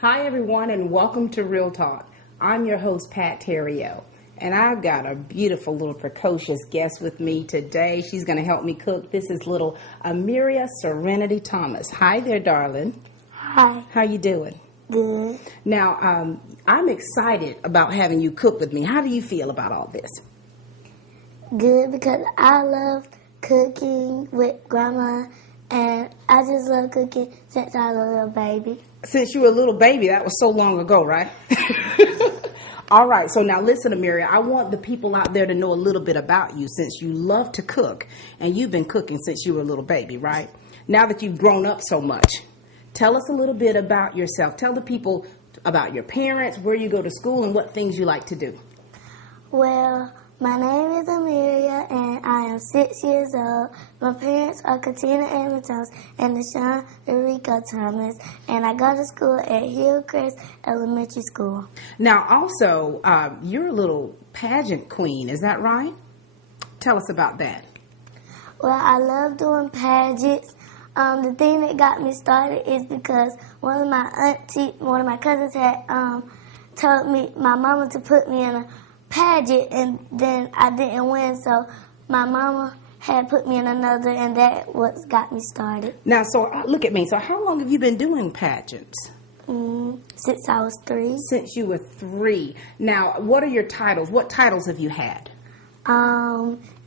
Hi, everyone, and welcome to Real Talk. I'm your host, Pat Terrio, and I've got a beautiful little precocious guest with me today. She's going to help me cook. This is little Amiria Serenity Thomas. Hi there, darling. Hi. How you doing? Good. Now, I'm excited about having you cook with me. How do you feel about all this? Good, because I love cooking with Grandma, and I just love cooking since I was a little baby. Since you were a little baby, that was so long ago, right? All right, so now listen, Amiria, I want the people out there to know a little bit about you since you love to cook, and you've been cooking since you were a little baby, right? Now that you've grown up so much, tell us a little bit about yourself. Tell the people about your parents, where you go to school, and what things you like to do. Well, my name is Amiria, and I am 6 years old. My parents are Katina Amy Thomas and Deshaun Enrico Thomas, and I go to school at Hillcrest Elementary School. Now, also, you're a little pageant queen, is that right? Tell us about that. Well, I love doing pageants. The thing that got me started is because one of my cousins had told me, my mama, to put me in a pageant, and then I didn't win, so my mama had put me in another, and that what got me started. Now, so look at me. So how long have you been doing pageants? Since I was 3. Since you were 3. Now, what are your titles? What titles have you had?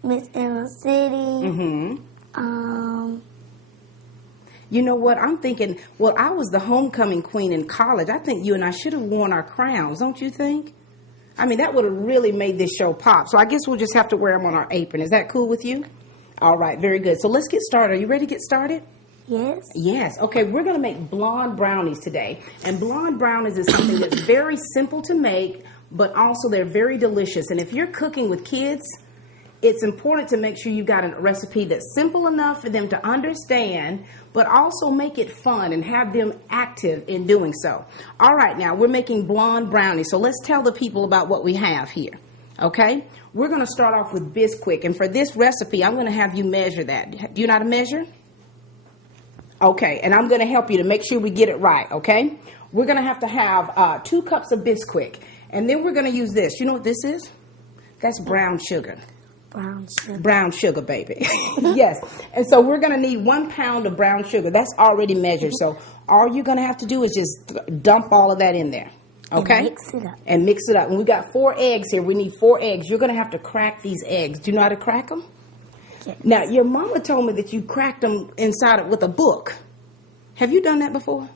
Miss Inner City. You know what? I'm thinking, well, I was the homecoming queen in college. I think you and I should have worn our crowns, don't you think? I mean, that would have really made this show pop. So I guess we'll just have to wear them on our apron. Is that cool with you? All right, very good. So let's get started. Are you ready to get started? Yes. Yes. Okay, we're going to make blonde brownies today. And blonde brownies is something that's very simple to make, but also they're very delicious. And if you're cooking with kids, it's important to make sure you've got a recipe that's simple enough for them to understand, but also make it fun and have them active in doing so. All right, now we're making blonde brownies, so let's tell the people about what we have here, okay? We're going to start off with Bisquick, and for this recipe, I'm going to have you measure that. Do you know how to measure? Okay, and I'm going to help you to make sure we get it right, okay? We're going to have 2 cups of Bisquick, and then we're going to use this. You know what this is? That's brown sugar. Brown sugar. Brown sugar, baby. Yes. And so we're going to need 1 pound of brown sugar. That's already measured. So all you're going to have to do is just dump all of that in there. Okay? And mix it up. And mix it up. And we got 4 eggs here. We need 4 eggs. You're going to have to crack these eggs. Do you know how to crack them? Yes. Now, your mama told me that you cracked them inside it with a book. Have you done that before?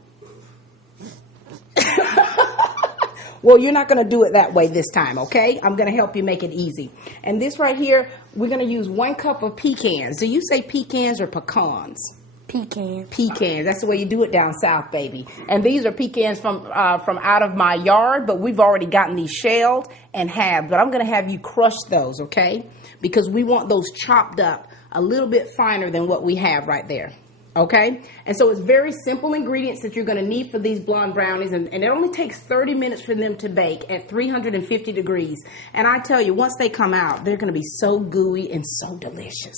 Well, you're not going to do it that way this time, okay? I'm going to help you make it easy. And this right here, we're going to use 1 cup of pecans. Do you say pecans or pecans? Pecans. Pecans. That's the way you do it down south, baby. And these are pecans from out of my yard, but we've already gotten these shelled and halved. But I'm going to have you crush those, okay? Because we want those chopped up a little bit finer than what we have right there. Okay, and so it's very simple ingredients that you're going to need for these blonde brownies, and it only takes 30 minutes for them to bake at 350 degrees. And I tell you, once they come out, they're going to be so gooey and so delicious.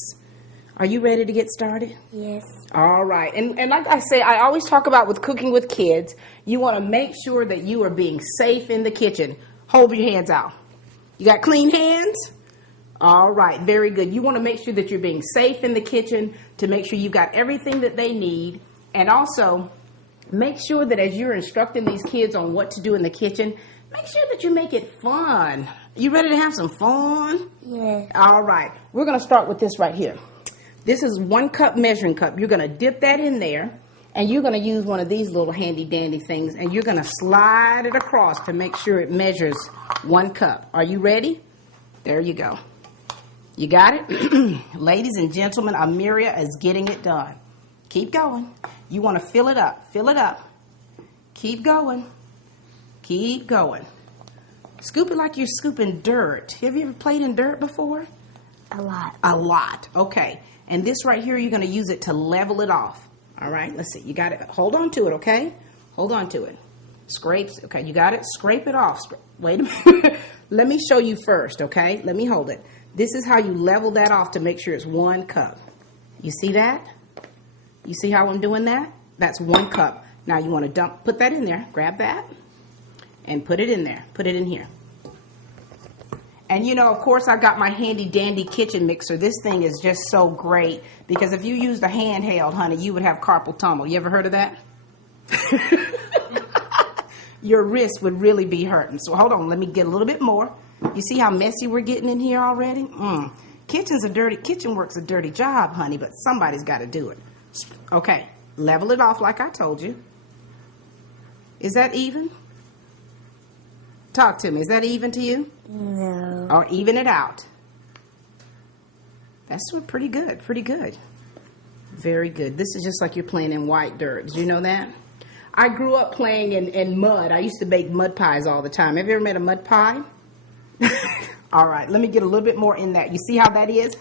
Are you ready to get started? Yes. All right, and like I say, I always talk about with cooking with kids, you want to make sure that you are being safe in the kitchen. Hold your hands out. You got clean hands? All right, very good. You want to make sure that you're being safe in the kitchen, to make sure you've got everything that they need, and also make sure that as you're instructing these kids on what to do in the kitchen, make sure that you make it fun. You ready to have some fun? Yeah. All right, we're going to start with this right here. This is 1 cup measuring cup. You're going to dip that in there, and you're going to use one of these little handy dandy things, and you're going to slide it across to make sure it measures 1 cup. Are you ready? There you go. You got it? Ladies and gentlemen, Amiria is getting it done. Keep going. You want to fill it up. Fill it up. Keep going. Keep going. Scoop it like you're scooping dirt. Have you ever played in dirt before? A lot. A lot. Okay. And this right here, you're going to use it to level it off. All right. Let's see. You got it. Hold on to it, okay? Hold on to it. Scrapes. Okay, you got it? Scrape it off. Wait a minute. Let me show you first, okay? Let me hold it. This is how you level that off to make sure it's 1 cup. You see that? You see how I'm doing that? That's 1 cup. Now you want to put that in there. Grab that and put it in there. Put it in here. And you know, of course, I got my handy dandy kitchen mixer. This thing is just so great because if you used a handheld, honey, you would have carpal tunnel. You ever heard of that? Your wrist would really be hurting. So hold on, let me get a little bit more. You see how messy we're getting in here already? Kitchen work's a dirty job, honey, but somebody's got to do it. Okay, level it off like I told you. Is that even? Talk to me. Is that even to you? No. Or even it out. That's pretty good. Pretty good. Very good. This is just like you're playing in white dirt. Did you know that? I grew up playing in mud. I used to bake mud pies all the time. Have you ever made a mud pie? All right. Let me get a little bit more in that. You see how that is?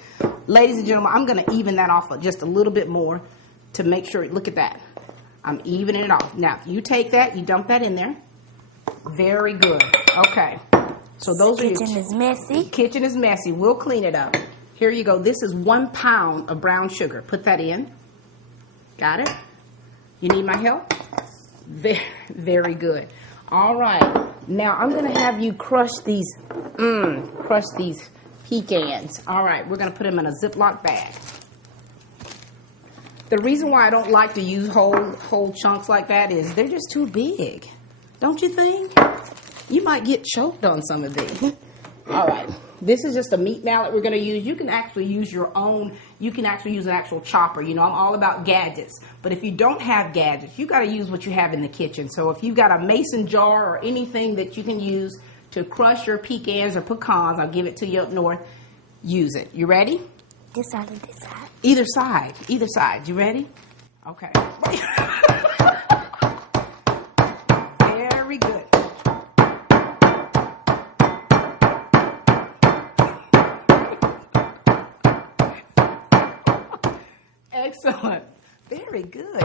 Ladies and gentlemen, I'm going to even that off just a little bit more to make sure. Look at that. I'm evening it off. Now, if you take that, you dump that in there. Very good. Okay. So those are your... Kitchen is messy. Kitchen is messy. We'll clean it up. Here you go. This is 1 pound of brown sugar. Put that in. Got it? You need my help? Very, very good. All right. Now I'm going to have you crush these pecans. All right. We're going to put them in a Ziploc bag. The reason why I don't like to use whole chunks like that is they're just too big. Don't you think? You might get choked on some of these. All right. This is just a meat mallet we're going to use. You can actually use your own. You can actually use an actual chopper. You know, I'm all about gadgets. But if you don't have gadgets, you got to use what you have in the kitchen. So if you've got a mason jar or anything that you can use to crush your pecans or pecans, I'll give it to you up north, use it. You ready? This side or this side? Either side. Either side. You ready? Okay. Very good. Excellent. Very good.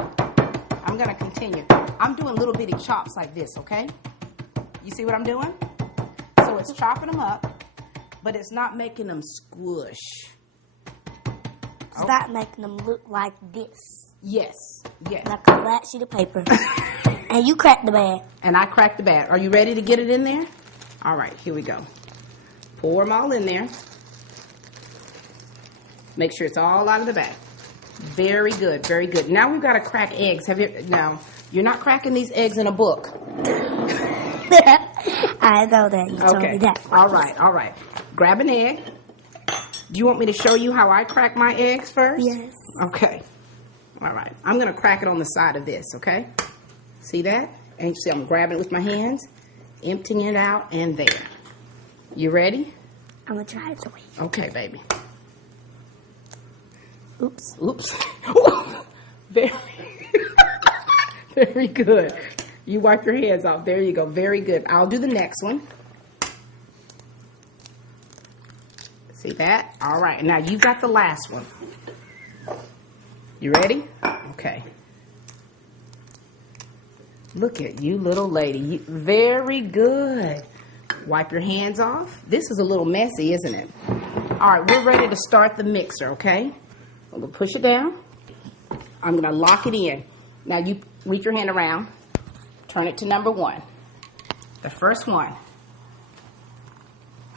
I'm going to continue. I'm doing little bitty chops like this, okay? You see what I'm doing? So it's chopping them up, but it's not making them squish. It's not making them look like this. Yes, yes. Like a flat sheet of paper. And you cracked the bag. And I cracked the bag. Are you ready to get it in there? All right, here we go. Pour them all in there. Make sure it's all out of the bag. Very good, very good. Now we've got to crack eggs. Now, you're not cracking these eggs in a book. I know that. You told me that. All right, all right. Grab an egg. Do you want me to show you how I crack my eggs first? Yes. Okay. All right. I'm going to crack it on the side of this, okay? See that? And you see I'm grabbing it with my hands, emptying it out, and there. You ready? I'm going to try it to wait. Okay, baby. Oops. Oops. Very, very good. You wipe your hands off. There you go. Very good. I'll do the next one. See that? All right. Now you got the last one. You ready? Okay. Look at you, little lady. Very good. Wipe your hands off. This is a little messy, isn't it? All right. We're ready to start the mixer, okay? I'm going to push it down. I'm going to lock it in. Now you reach your hand around. Turn it to number 1. The first one.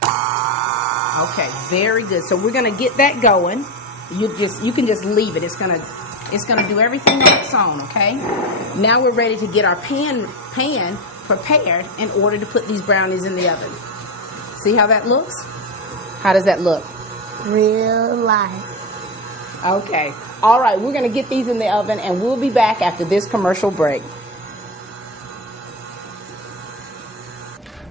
Okay, very good. So we're going to get that going. You can just leave it. It's going to do everything on its own, okay? Now we're ready to get our pan prepared in order to put these brownies in the oven. See how that looks? How does that look? Real life. Okay. All right, we're going to get these in the oven, and we'll be back after this commercial break.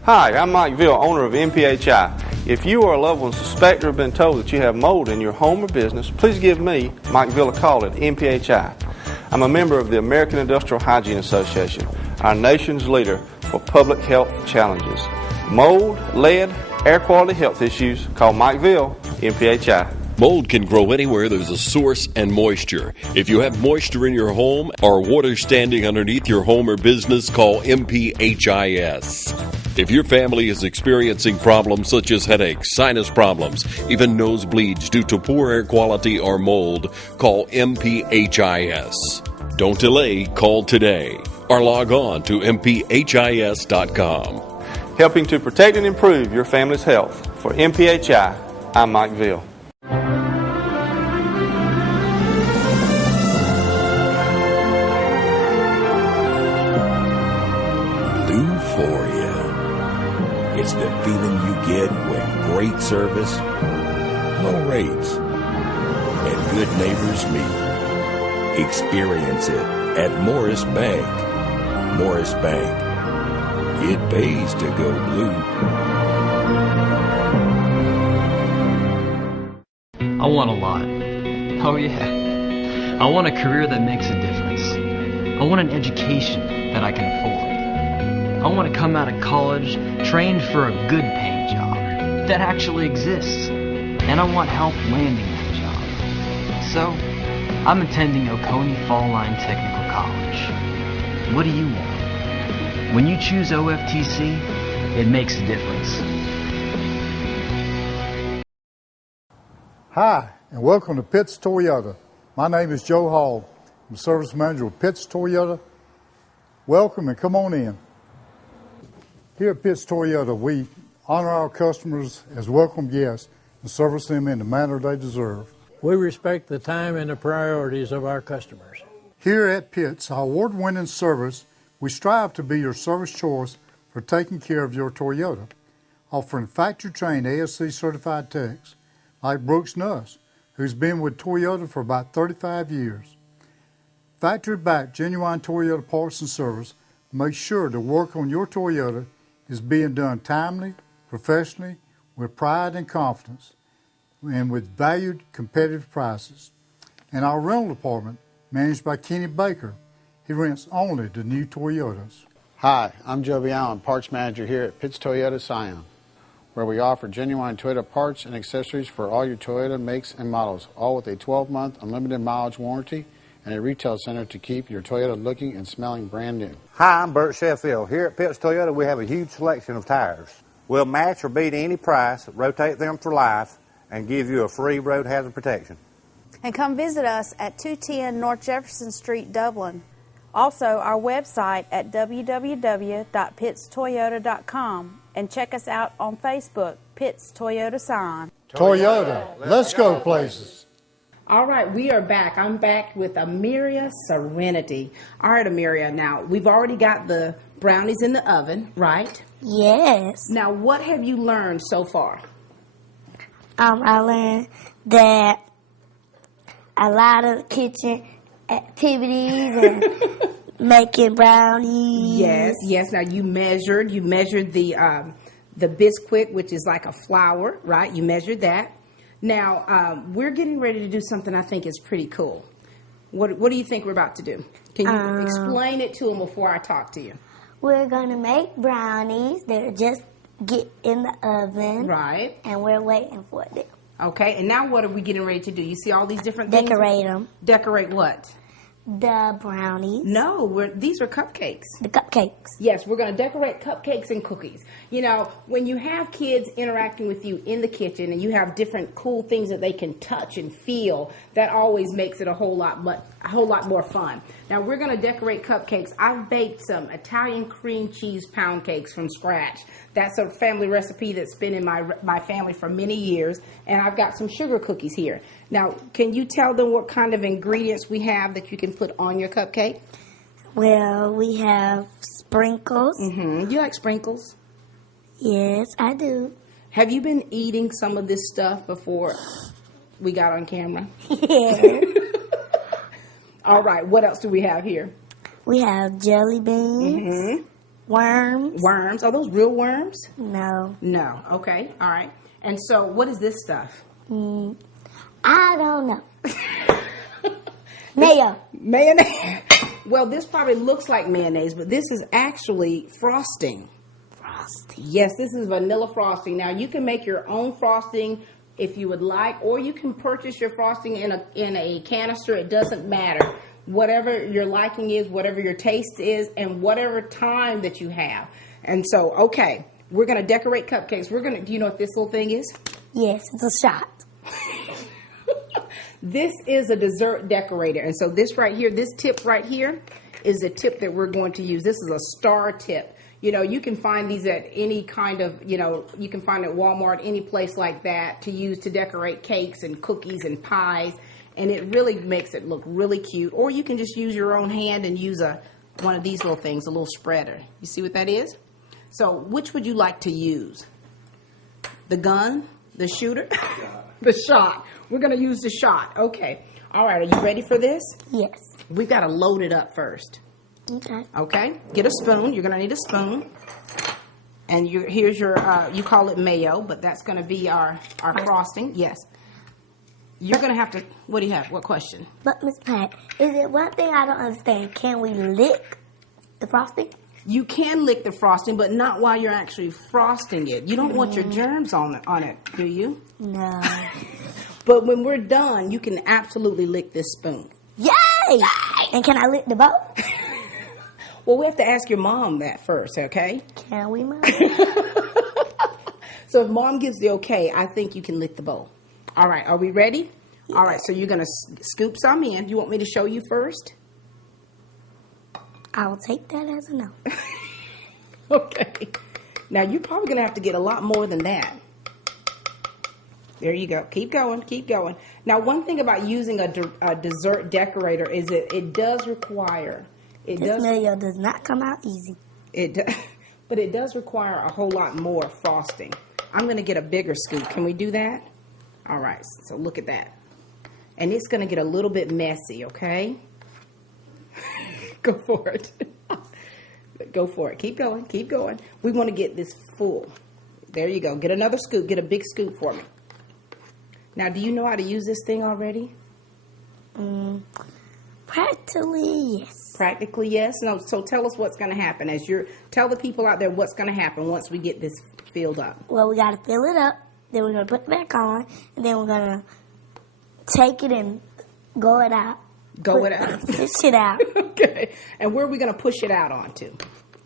Hi, I'm Mike Ville, owner of MPHI. If you or a loved one suspect or have been told that you have mold in your home or business, please give me, Mike Ville, a call at MPHI. I'm a member of the American Industrial Hygiene Association, our nation's leader for public health challenges. Mold, lead, air quality health issues, call Mike Ville, MPHI. Mold can grow anywhere there's a source and moisture. If you have moisture in your home or water standing underneath your home or business, call MPHIS. If your family is experiencing problems such as headaches, sinus problems, even nosebleeds due to poor air quality or mold, call MPHIS. Don't delay, call today. or log on to mphis.com. Helping to protect and improve your family's health. For MPHI, I'm Mike Ville. Euphoria. It's the feeling you get when great service, low rates, and good neighbors meet. Experience it at Morris Bank. Morris Bank. It pays to go blue. I want a lot. Oh yeah. I want a career that makes a difference. I want an education that I can afford. I want to come out of college trained for a good paying job that actually exists. And I want help landing that job. So, I'm attending Oconee Fall Line Technical College. What do you want? When you choose OFTC, it makes a difference. Hi, and welcome to Pitts Toyota. My name is Joe Hall. I'm service manager with Pitts Toyota. Welcome and come on in. Here at Pitts Toyota, we honor our customers as welcome guests and service them in the manner they deserve. We respect the time and the priorities of our customers. Here at Pitts, our award-winning service, we strive to be your service choice for taking care of your Toyota, offering factory-trained ASC certified techs like Brooks Nuss, who's been with Toyota for about 35 years. Factory-backed genuine Toyota parts and service makes sure the work on your Toyota is being done timely, professionally, with pride and confidence, and with valued competitive prices. And our rental department, managed by Kenny Baker, he rents only the new Toyotas. Hi, I'm Joe Allen, parts manager here at Pitts Toyota Scion, where we offer genuine Toyota parts and accessories for all your Toyota makes and models, all with a 12-month unlimited mileage warranty and a retail center to keep your Toyota looking and smelling brand new. Hi, I'm Bert Sheffield. Here at Pitts Toyota, we have a huge selection of tires. We'll match or beat any price, rotate them for life, and give you a free road hazard protection. And come visit us at 210 North Jefferson Street, Dublin. Also, our website at www.pittstoyota.com, and check us out on Facebook, Pitts Toyota Scion. Toyota, let's go places. All right, we are back. I'm back with Amiria Serenity. All right, Amiria, now we've already got the brownies in the oven, right? Yes. Now, what have you learned so far? I learned that a lot of kitchen activities and making brownies. Yes. Now you measured the Bisquick, which is like a flour, right? You measured that. Now we're getting ready to do something I think is pretty cool. What do you think we're about to do? Can you explain it to them before I talk to you? We're gonna make brownies. They're just get in the oven, right? And we're waiting for them. Okay, and now what are we getting ready to do? You see all these different things? Decorate them. Decorate what? The brownies. No, these are cupcakes. The cupcakes. Yes, we're going to decorate cupcakes and cookies. You know, when you have kids interacting with you in the kitchen and you have different cool things that they can touch and feel, that always makes it a whole lot more fun. Now, we're going to decorate cupcakes. I've baked some Italian cream cheese pound cakes from scratch. That's a family recipe that's been in my family for many years. And I've got some sugar cookies here. Now, can you tell them what kind of ingredients we have that you can put on your cupcake? Well, we have sprinkles. Mm-hmm. Do you like sprinkles? Yes, I do. Have you been eating some of this stuff before we got on camera? Yeah. All right, what else do we have here? We have jelly beans. Mm-hmm. Worms. Worms. Are those real worms? No. No. Okay. All right. And so what is this stuff? I don't know. Mayo. Mayonnaise. Well, this probably looks like mayonnaise, but this is actually frosting. Frosting. Yes, this is vanilla frosting. Now, you can make your own frosting if you would like, or you can purchase your frosting in a canister. It doesn't matter. Whatever your liking is, whatever your taste is, and whatever time that you have. And so, okay, we're going to decorate cupcakes. Do you know what this little thing is? Yes, it's a shot. This is a dessert decorator. And so this right here, this tip right here is the tip that we're going to use. This is a star tip. You know, you can find these at any kind of, you know, you can find at Walmart, any place like that, to use to decorate cakes and cookies and pies. And it really makes it look really cute. Or you can just use your own hand and use one of these little things, a little spreader. You see what that is? So which would you like to use? The gun? The shooter? The shot. We're going to use the shot. Okay. All right. Are you ready for this? Yes. We've got to load it up first. Okay. Okay. Get a spoon. You're going to need a spoon. And here's your, you call it mayo, but that's going to be our frosting. Yes. You're going to have to, what do you have? What question? But, Miss Pat, is it one thing I don't understand? Can we lick the frosting? You can lick the frosting, but not while you're actually frosting it. You don't want your germs on it, do you? No. But when we're done, you can absolutely lick this spoon. Yay! And can I lick the bowl? Well, we have to ask your mom that first, okay? Can we, Mom? So if Mom gives the okay, I think you can lick the bowl. All right, are we ready? Yeah. All right, so you're going to scoop some in. Do you want me to show you first? I'll take that as a no. Okay. Now, you're probably going to have to get a lot more than that. There you go. Keep going. Keep going. Now, one thing about using a dessert decorator is it does require... This mayo does not come out easy. But it does require a whole lot more frosting. I'm going to get a bigger scoop. Can we do that? All right. So look at that. And it's going to get a little bit messy, okay? Go for it. Go for it. Keep going. Keep going. We want to get this full. There you go. Get another scoop. Get a big scoop for me. Now, do you know how to use this thing already? Practically, yes. Practically, yes. No. So tell us what's going to happen tell the people out there what's going to happen once we get this filled up. Well, we got to fill it up. Then we're going to put it back on, and then we're going to take it and go it out. Go it out. Push it out. Okay. And where are we going to push it out onto?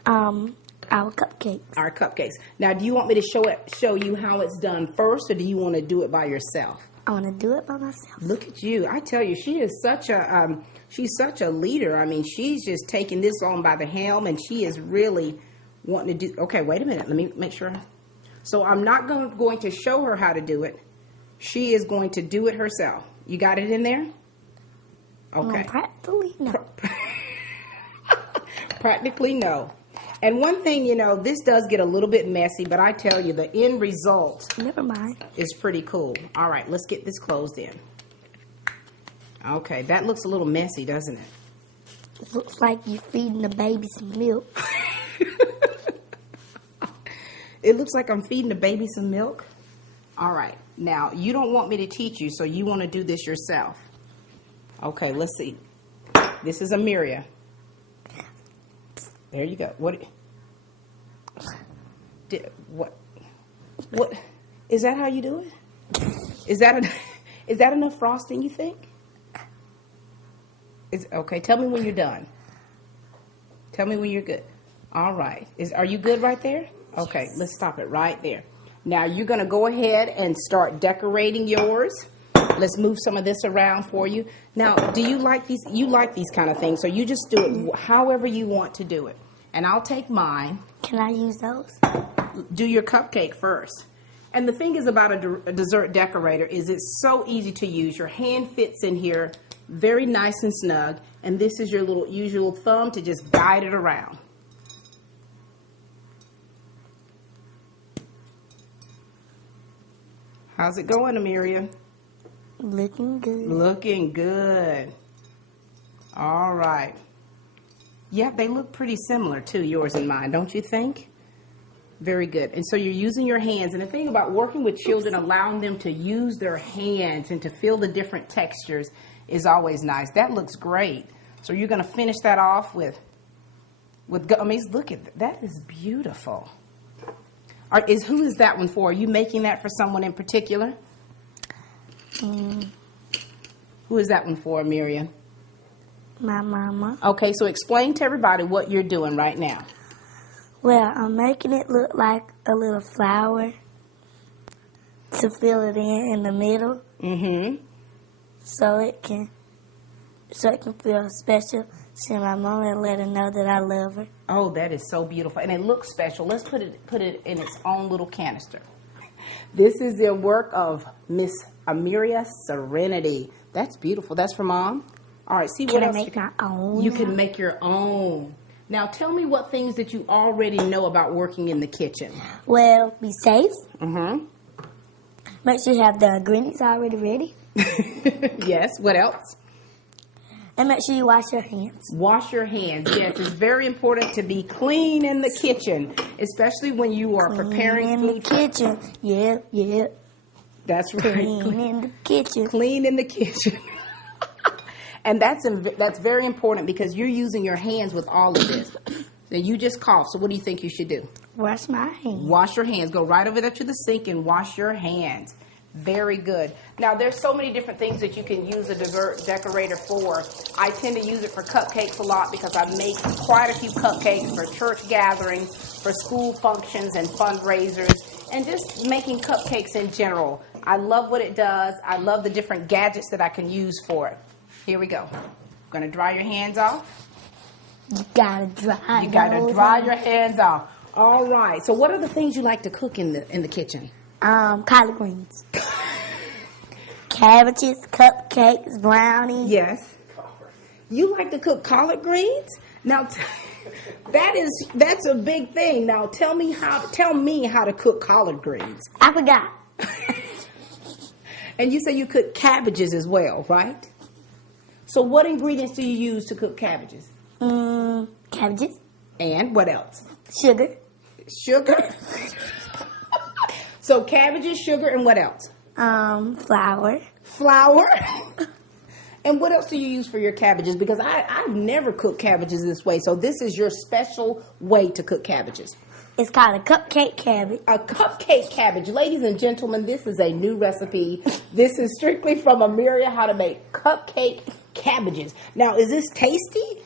Our cupcakes. Our cupcakes. Now, do you want me to show you how it's done first, or do you want to do it by yourself? I want to do it by myself. Look at you. I tell you, she is such a leader. I mean, she's just taking this on by the helm, and she is really wanting to do. Okay, wait a minute. Let me make sure. So I'm not going to show her how to do it. She is going to do it herself. You got it in there? Okay. Practically no. Practically no. And one thing, this does get a little bit messy, but I tell you, the end result Never mind. is pretty cool. All right, let's get this closed in. Okay, that looks a little messy, doesn't it? It looks like you're feeding the baby some milk. It looks like I'm feeding the baby some milk? All right. Now, you don't want me to teach you, so you want to do this yourself. Okay, let's see. This is Amelia. There you go. What is that how you do it? Is that enough frosting, you think? Okay, tell me when you're done. Tell me when you're good. All right. Are you good right there? Okay, yes. Let's stop it right there. Now you're going to go ahead and start decorating yours. Let's move some of this around for you. Now, do you like these? You like these kind of things, so you just do it however you want to do it. And I'll take mine. Can I use those? Do your cupcake first. And the thing is about a dessert decorator is it's so easy to use. Your hand fits in here very nice and snug, and this is your little usual thumb to just guide it around. How's it going, Amelia? Looking good. Looking good. All right. Yeah, they look pretty similar too, yours and mine, don't you think? Very good. And so you're using your hands. And the thing about working with children, allowing them to use their hands and to feel the different textures is always nice. That looks great. So you're going to finish that off with gummies. Look at that. That is beautiful. Who is that one for? Are you making that for someone in particular? Who is that one for, Miriam? My mama. Okay, so explain to everybody what you're doing right now. Well, I'm making it look like a little flower to fill it in the middle. Mm-hmm. So it can feel special. to my mom and let her know that I love her. Oh, that is so beautiful. And it looks special. Let's put it in its own little canister. This is the work of Miss Amiria Serenity. That's beautiful. That's for Mom? All right, see what Can I else make my own? You can make your own. Now, tell me what things that you already know about working in the kitchen. Well, be safe. Mm-hmm. Make sure you have the ingredients already ready. Yes, what else? And make sure you wash your hands. Wash your hands. Yes, it's very important to be clean in the kitchen, especially when you are preparing in food. the kitchen. Yeah. That's right. Clean in the kitchen. Clean in the kitchen. And that's very important because you're using your hands with all of this. Then you just cough. So what do you think you should do? Wash my hands. Wash your hands. Go right over there to the sink and wash your hands. Very good. Now, there's so many different things that you can use a dessert decorator for. I tend to use it for cupcakes a lot because I make quite a few cupcakes for church gatherings, for school functions and fundraisers, and just making cupcakes in general. I love what it does. I love the different gadgets that I can use for it. Here we go. Going to dry your hands off. You gotta dry. You got to dry your hands off. All right. So what are the things you like to cook in the kitchen? Collard greens. Cabbages, cupcakes, brownies. Yes. You like to cook collard greens? Now, that's a big thing. Now, tell me how to cook collard greens. I forgot. And you say you cook cabbages as well, right? So what ingredients do you use to cook cabbages? Cabbages. And what else? Sugar. Sugar? So cabbages, sugar, and what else? Flour. Flour? And what else do you use for your cabbages? Because I've never cooked cabbages this way. So this is your special way to cook cabbages. It's called a cupcake cabbage. A cupcake cabbage. Ladies and gentlemen, this is a new recipe. This is strictly from Amiria, how to make cupcake cabbages. Now, is this tasty?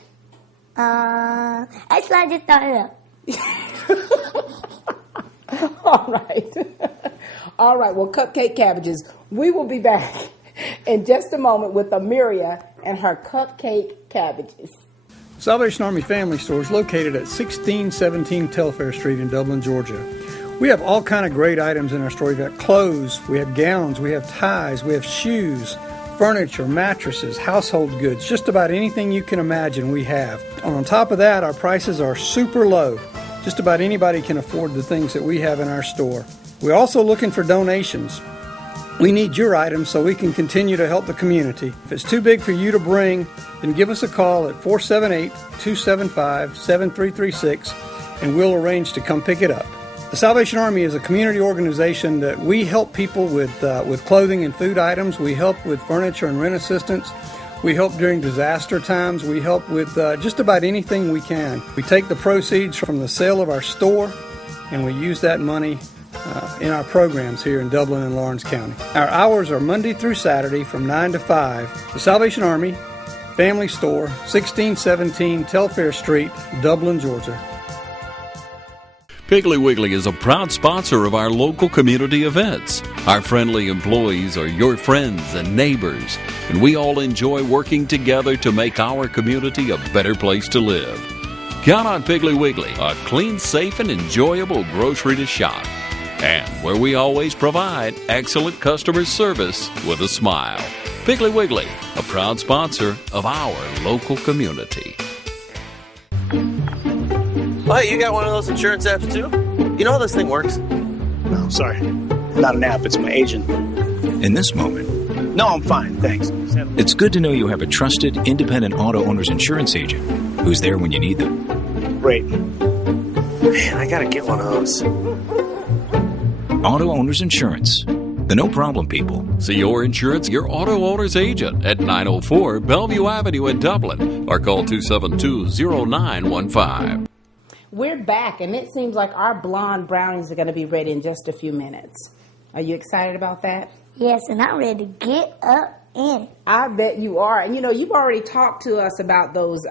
Actually, I just thought it up. All right. All right. Well, cupcake cabbages. We will be back in just a moment with Amiria and her cupcake cabbages. Salvation Army Family Store is located at 1617 Telfair Street in Dublin, Georgia. We have all kind of great items in our store. We've got clothes, we have gowns, we have ties, we have shoes, furniture, mattresses, household goods, just about anything you can imagine we have. On top of that, our prices are super low. Just about anybody can afford the things that we have in our store. We're also looking for donations. We need your items so we can continue to help the community. If it's too big for you to bring, then give us a call at 478-275-7336 and we'll arrange to come pick it up. The Salvation Army is a community organization that we help people with clothing and food items. We help with furniture and rent assistance. We help during disaster times. We help with just about anything we can. We take the proceeds from the sale of our store and we use that money in our programs here in Dublin and Lawrence County. Our hours are Monday through Saturday from 9 to 5. The Salvation Army Family Store, 1617 Telfair Street, Dublin, Georgia. Piggly Wiggly is a proud sponsor of our local community events. Our friendly employees are your friends and neighbors, and we all enjoy working together to make our community a better place to live. Count on Piggly Wiggly, a clean, safe, and enjoyable grocery to shop, and where we always provide excellent customer service with a smile. Piggly Wiggly, a proud sponsor of our local community. Oh, hey, you got one of those insurance apps too? You know how this thing works? No, sorry. Not an app, it's my agent. In this moment, no, I'm fine, thanks. It's good to know you have a trusted, independent auto owner's insurance agent who's there when you need them. Great. Man, I gotta get one of those. Auto Owners Insurance. The no problem people. See your insurance, your auto owner's agent at 904 Bellevue Avenue in Dublin or call 272-0915. We're back, and it seems like our blonde brownies are going to be ready in just a few minutes. Are you excited about that? Yes, and I'm ready to get up in it. I bet you are. And, you've already talked to us about those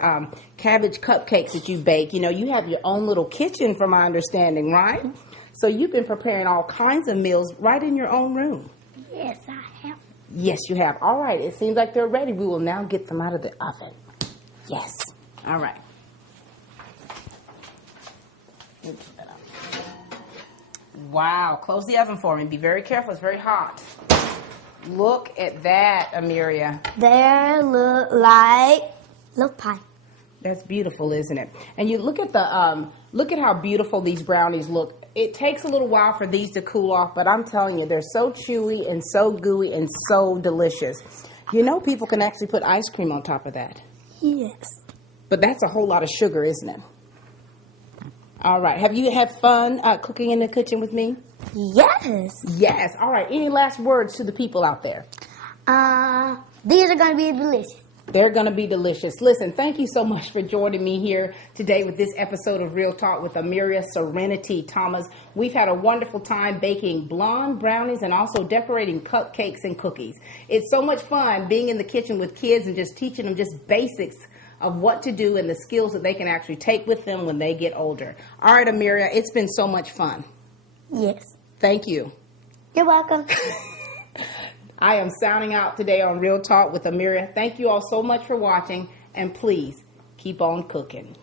cabbage cupcakes that you bake. You have your own little kitchen, from my understanding, right? So you've been preparing all kinds of meals right in your own room. Yes, I have. Yes, you have. All right. It seems like they're ready. We will now get them out of the oven. Yes. All right. Wow, close the oven for me. Be very careful, it's very hot. Look at that, Amiria. They look like little pie. That's beautiful, isn't it? And you look at the look at how beautiful these brownies look. It takes a little while for these to cool off, but I'm telling you, they're so chewy and so gooey and so delicious. You know, people can actually put ice cream on top of that. Yes. But that's a whole lot of sugar, isn't it? All right. Have you had fun cooking in the kitchen with me? Yes. Yes. All right. Any last words to the people out there? These are going to be delicious. They're going to be delicious. Listen, thank you so much for joining me here today with this episode of Real Talk with Amiria Serenity Thomas. We've had a wonderful time baking blonde brownies and also decorating cupcakes and cookies. It's so much fun being in the kitchen with kids and just teaching them just basics of what to do and the skills that they can actually take with them when they get older. All right, Amiria, it's been so much fun. Yes. Thank you. You're welcome. I am sounding out today on Real Talk with Amiria. Thank you all so much for watching, and please keep on cooking.